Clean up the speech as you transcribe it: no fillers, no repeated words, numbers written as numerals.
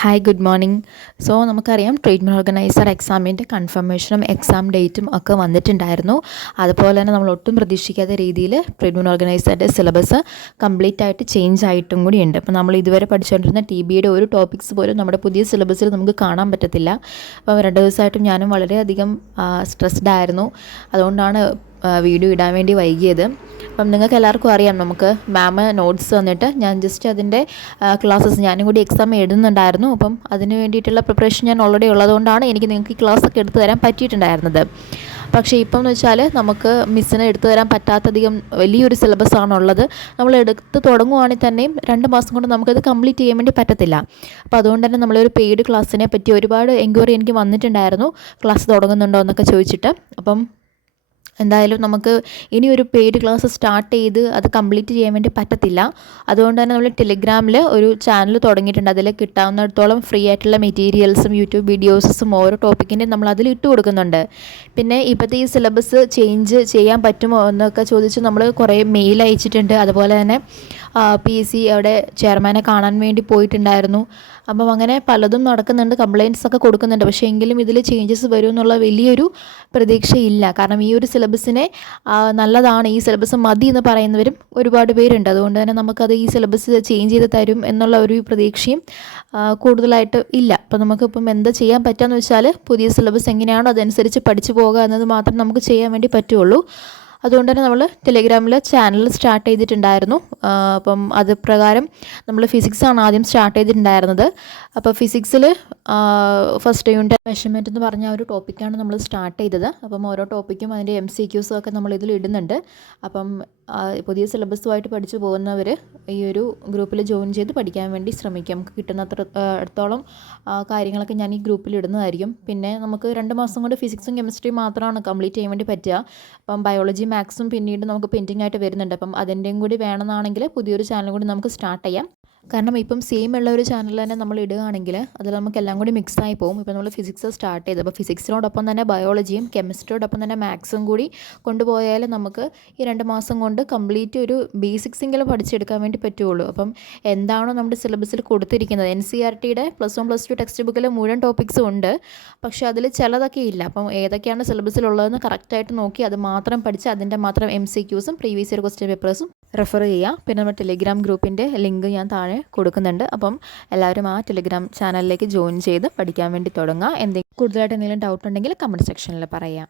Hi good morning. നമുക്കറിയാം treatment organiser എക്സാമിൻ്റെ കൺഫർമേഷനും exam ഡേറ്റും ഒക്കെ വന്നിട്ടുണ്ടായിരുന്നു. അതുപോലെ തന്നെ നമ്മൾ ഒട്ടും പ്രതീക്ഷിക്കാത്ത രീതിയിൽ ട്രീറ്റ്മെൻറ്റ് ഓർഗനൈസറുടെ സിലബസ് കംപ്ലീറ്റ് ആയിട്ട് ചേഞ്ച് ആയിട്ടും കൂടിയുണ്ട്. അപ്പോൾ നമ്മൾ ഇതുവരെ പഠിച്ചുകൊണ്ടിരുന്ന TBയുടെ ഒരു ടോപ്പിക്സ് പോലും നമ്മുടെ പുതിയ സിലബസിൽ നമുക്ക് കാണാൻ പറ്റത്തില്ല. അപ്പോൾ 2 ദിവസമായിട്ടും ഞാനും വളരെയധികം സ്ട്രെസ്ഡ് ആയിരുന്നു. അതുകൊണ്ടാണ് വീഡിയോ ഇടാൻ വേണ്ടി വൈകിയത്. അപ്പം നിങ്ങൾക്ക് എല്ലാവർക്കും അറിയാം, നമുക്ക് മാം നോട്ട്സ് തന്നിട്ട് ഞാൻ ജസ്റ്റ് അതിൻ്റെ ക്ലാസ്സസ് ഞാനും കൂടി എക്സാം എഴുതുന്നുണ്ടായിരുന്നു. അപ്പം അതിന് വേണ്ടിയിട്ടുള്ള പ്രിപ്പറേഷൻ ഞാൻ ഓൾറെഡി ഉള്ളതുകൊണ്ടാണ് എനിക്ക് നിങ്ങൾക്ക് ഈ ക്ലാസ്സൊക്കെ എടുത്തു തരാൻ പറ്റിയിട്ടുണ്ടായിരുന്നത്. പക്ഷേ ഇപ്പം എന്ന് വെച്ചാൽ നമുക്ക് മിസ്സിന് എടുത്തു തരാൻ പറ്റാത്തധികം വലിയൊരു സിലബസാണുള്ളത്. നമ്മൾ എടുത്ത് തുടങ്ങുവാണെങ്കിൽ തന്നെയും 2 മാസം കൊണ്ട് നമുക്കത് കംപ്ലീറ്റ് ചെയ്യാൻ വേണ്ടി പറ്റത്തില്ല. അപ്പോൾ അതുകൊണ്ട് തന്നെ നമ്മളൊരു പെയ്ഡ് ക്ലാസ്സിനെ പറ്റി ഒരുപാട് എൻക്വയറി എനിക്ക് വന്നിട്ടുണ്ടായിരുന്നു, ക്ലാസ് തുടങ്ങുന്നുണ്ടോ എന്നൊക്കെ ചോദിച്ചിട്ട്. അപ്പം എന്തായാലും നമുക്ക് ഇനി ഒരു പെയ്ഡ് ക്ലാസ് സ്റ്റാർട്ട് ചെയ്ത് അത് കംപ്ലീറ്റ് ചെയ്യാൻ വേണ്ടി പറ്റത്തില്ല. അതുകൊണ്ട് തന്നെ നമ്മൾ ടെലിഗ്രാമിൽ ഒരു ചാനൽ തുടങ്ങിയിട്ടുണ്ട്. അതിൽ കിട്ടാവുന്നിടത്തോളം ഫ്രീ ആയിട്ടുള്ള മെറ്റീരിയൽസും യൂട്യൂബ് വീഡിയോസും ഓരോ ടോപ്പിക്കിൻ്റെയും നമ്മൾ അതിൽ ഇട്ട് കൊടുക്കുന്നുണ്ട്. പിന്നെ ഇപ്പോഴത്തെ ഈ സിലബസ് ചേഞ്ച് ചെയ്യാൻ പറ്റുമോ എന്നൊക്കെ ചോദിച്ച് നമ്മൾ കുറേ മെയിൽ അയച്ചിട്ടുണ്ട്. അതുപോലെ തന്നെ PSC അവിടെ ചെയർമാനെ കാണാൻ വേണ്ടി പോയിട്ടുണ്ടായിരുന്നു. അപ്പം അങ്ങനെ പലതും നടക്കുന്നുണ്ട്, കംപ്ലയിൻറ്റ്സ് ഒക്കെ കൊടുക്കുന്നുണ്ട്. പക്ഷേ എങ്കിലും ഇതിൽ ചേഞ്ചസ് വരും എന്നുള്ള വലിയൊരു പ്രതീക്ഷയില്ല. കാരണം ഈ ഒരു സിലബസിനെ നല്ലതാണ്, ഈ സിലബസ് മതി എന്ന് പറയുന്നവരും ഒരുപാട് പേരുണ്ട്. അതുകൊണ്ട് തന്നെ നമുക്കത് ഈ സിലബസ് ചേഞ്ച് ചെയ്ത് തരും എന്നുള്ള ഒരു പ്രതീക്ഷയും കൂടുതലായിട്ട് ഇല്ല. അപ്പോൾ നമുക്കിപ്പം എന്താ ചെയ്യാൻ പറ്റുകയെന്ന് വെച്ചാൽ പുതിയ സിലബസ് എങ്ങനെയാണോ അതനുസരിച്ച് പഠിച്ചു പോകുക എന്നത് മാത്രം നമുക്ക് ചെയ്യാൻ വേണ്ടി പറ്റുള്ളൂ. അതുകൊണ്ട് തന്നെ നമ്മൾ ടെലിഗ്രാമിൽ ചാനൽ സ്റ്റാർട്ട് ചെയ്തിട്ടുണ്ടായിരുന്നു. അപ്പം അത് പ്രകാരം നമ്മൾ ഫിസിക്സാണ് ആദ്യം സ്റ്റാർട്ട് ചെയ്തിട്ടുണ്ടായിരുന്നത്. അപ്പോൾ ഫിസിക്സിൽ ഫസ്റ്റ് യൂണിറ്റ് മെഷർമെൻറ്റ് എന്ന് പറഞ്ഞ ഒരു ടോപ്പിക്കാണ് നമ്മൾ സ്റ്റാർട്ട് ചെയ്തത്. അപ്പം ഓരോ ടോപ്പിക്കും അതിൻ്റെ MCQs ഒക്കെ നമ്മൾ ഇതിൽ ഇടുന്നുണ്ട്. അപ്പം പുതിയ സിലബസുമായിട്ട് പഠിച്ചു പോകുന്നവർ ഈ ഒരു ഗ്രൂപ്പിൽ ജോയിൻ ചെയ്ത് പഠിക്കാൻ വേണ്ടി ശ്രമിക്കാം. നമുക്ക് കിട്ടുന്നത്ര അടുത്തോളം കാര്യങ്ങളൊക്കെ ഞാൻ ഈ ഗ്രൂപ്പിൽ ഇടുന്നതായിരിക്കും. പിന്നെ നമുക്ക് 2 മാസം കൊണ്ട് ഫിസിക്സും കെമിസ്ട്രിയും മാത്രമാണ് കംപ്ലീറ്റ് ചെയ്യാൻ വേണ്ടി പറ്റുക. അപ്പം ബയോളജി മാത്സും പിന്നീട് നമുക്ക് പെൻഡിങ് ആയിട്ട് വരുന്നുണ്ട്. അപ്പം അതിൻ്റെയും കൂടി വേണമെന്നാണെങ്കിൽ പുതിയൊരു ചാനൽ കൂടി നമുക്ക് സ്റ്റാർട്ട് ചെയ്യാം. കാരണം ഇപ്പം സെയിം ഉള്ള ഒരു ചാനൽ തന്നെ നമ്മൾ ഇടുകയാണെങ്കിൽ അതിൽ നമുക്ക് എല്ലാം കൂടി മിക്സായി പോകും. ഇപ്പോൾ നമ്മൾ ഫിസിക്സ് സ്റ്റാർട്ട് ചെയ്ത് അപ്പോൾ ഫിസിക്സിനോടൊപ്പം തന്നെ ബയോളജിയും കെമിസ്ട്രിയോടൊപ്പം തന്നെ മാത്സും കൂടി കൊണ്ടുപോയാൽ നമുക്ക് ഈ 2 മാസം കൊണ്ട് കംപ്ലീറ്റ് ഒരു ബേസിക്സെങ്കിലും പഠിച്ചെടുക്കാൻ വേണ്ടി പറ്റുള്ളൂ. അപ്പം എന്താണോ നമ്മുടെ സിലബസിൽ കൊടുത്തിരിക്കുന്നത്, NCERTയുടെ +1 +2 ടെക്സ്റ്റ് ബുക്കിൽ മുഴുവൻ ടോപ്പിക്സും ഉണ്ട്. പക്ഷേ അതിൽ ചിലതൊക്കെ ഇല്ല. അപ്പം ഏതൊക്കെയാണ് സിലബസിലുള്ളതെന്ന് കറക്റ്റായിട്ട് നോക്കി അത് മാത്രം പഠിച്ച് അതിൻ്റെ മാത്രം MCQസും പ്രീവിയസ് ഇയർ ക്വസ്റ്റ്യൻ പേപ്പേഴ്സും റെഫർ ചെയ്യുക. പിന്നെ നമ്മുടെ ടെലിഗ്രാം ഗ്രൂപ്പിൻ്റെ ലിങ്ക് ഞാൻ താഴെ കൊടുക്കുന്നുണ്ട്. അപ്പം എല്ലാവരും ആ ടെലിഗ്രാം ചാനലിലേക്ക് ജോയിൻ ചെയ്ത് പഠിക്കാൻ വേണ്ടി തുടങ്ങുക. കൂടുതലായിട്ട് എന്തെങ്കിലും ഡൗട്ട് ഉണ്ടെങ്കിൽ കമൻറ്റ് സെക്ഷനിൽ പറയാം.